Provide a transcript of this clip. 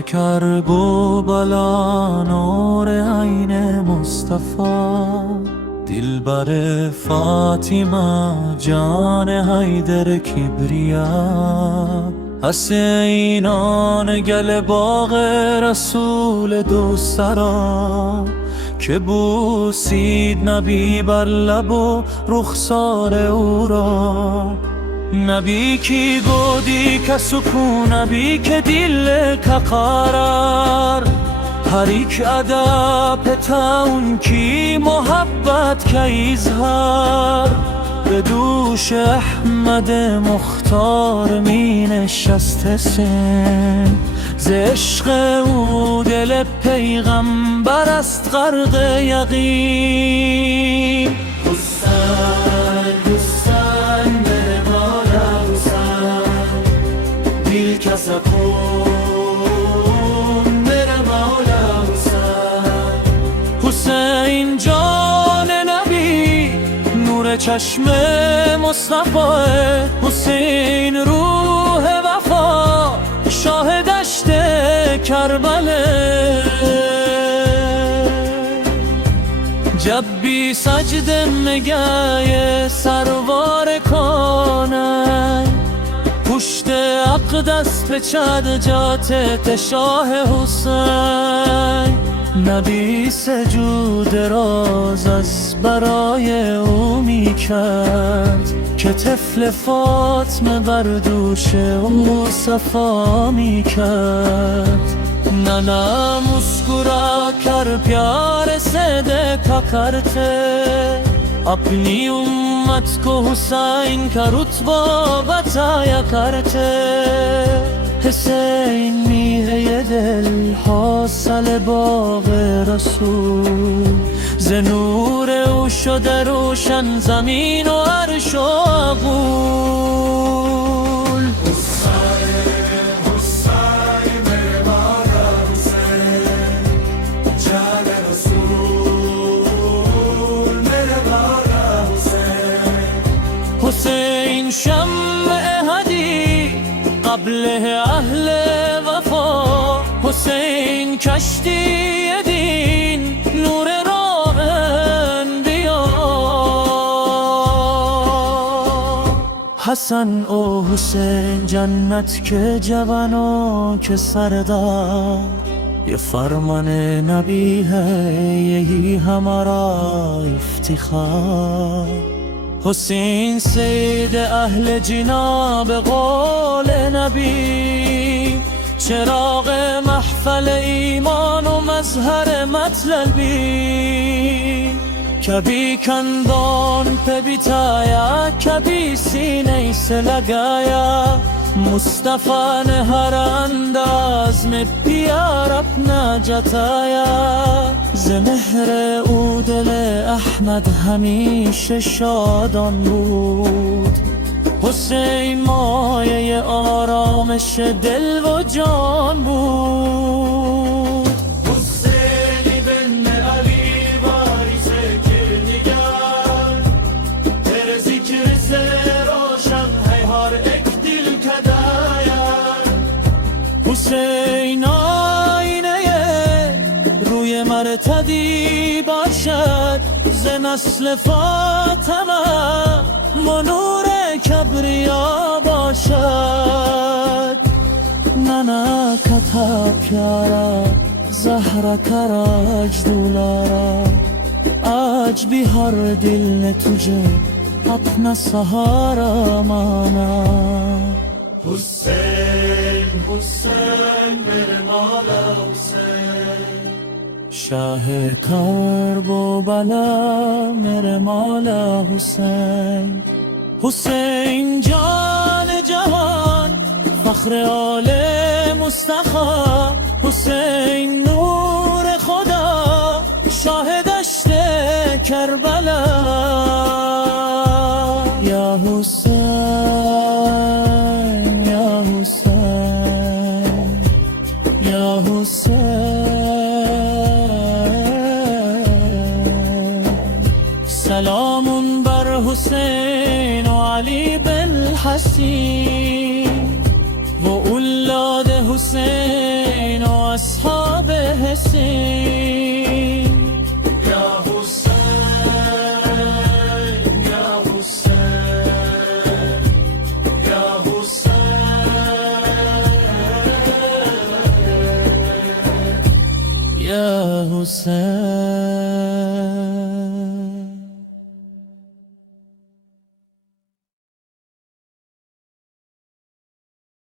کربلا نور عین مصطفی، دلبر فاطمه جان حیدر کبریا، حسینان گل باغ رسول دوسترا، که بوسید نبی بر لب و رخسار او را. نبی کی گودی که سکون، نبی که دل که قرار، هر یک ادب پتاون کی محبت که اظهار، به دوش احمد مختار می نشسته سن، ز عشق او دل پیغمبر است غرق یقین. حسین حسین بر بالا حسین، دل که سکون بر مولا حسین. حسین جان نبی نور چشم مصطفی، حسین روح وفا شاه دشت کربله. جبی سجده مگه سروار کنه، پشت اقدس پچد جات شاه حسین. نبی سجود راز از برای او می کرد، که طفل فاطمه بر دوش او صفا می کرد. نانا مسکرا کر پیار سے دیکھا کرتے، اپنی امت کو حسین کا رتبہ بتایا کرتے. حسین میوه دل حاصل باغ رسول، ز نور او شده روشن زمین و عرش و عقول. حسین شمع هدی قبل اهل وفا، حسین کشتی دین نور راه انبیا. حسن او حسین جنت کے جوانوں کے سردار، یہ فرمان نبی ہے یہی ہمارا افتخار. حسین سید اهل جناب قول نبی، چراغ محفل ایمان و مظهر مطلبی. کبھی کندان پہ بٹھایا کبھی سینے سے لگایا، مصطفیٰ نے ہر انداز میں پیار اپنا جتایا. ز مهر او دل احمد همیشه شادان بود، حسین مایه آرامش دل و جان بود. حسین بن علی وارث کردگار، تیرے ذکر سے روشن ہے ہر ایک دل کا دایان. حسین آینه روی مرتدی باشد، ز نسل فاطمه و نور کبریا باشد. نانا کتا پیارا زهرا کراج دولارا، آج بھی ہر دل نے تجھے اپنا سہارا مانا. حسین حسین میرے مولا حسین، شاہ کربلا میرے مولا حسین. حسین جان جهان فخر آل مصطفی، حسین نور خدا شاه دشت کربلا. یا حسین یا حسین یا حسین، سلام بر حسین و علی بالحسین، و اولاد حسین و اصحاب حسین. یا حسین یا حسین یا حسین یا حسین.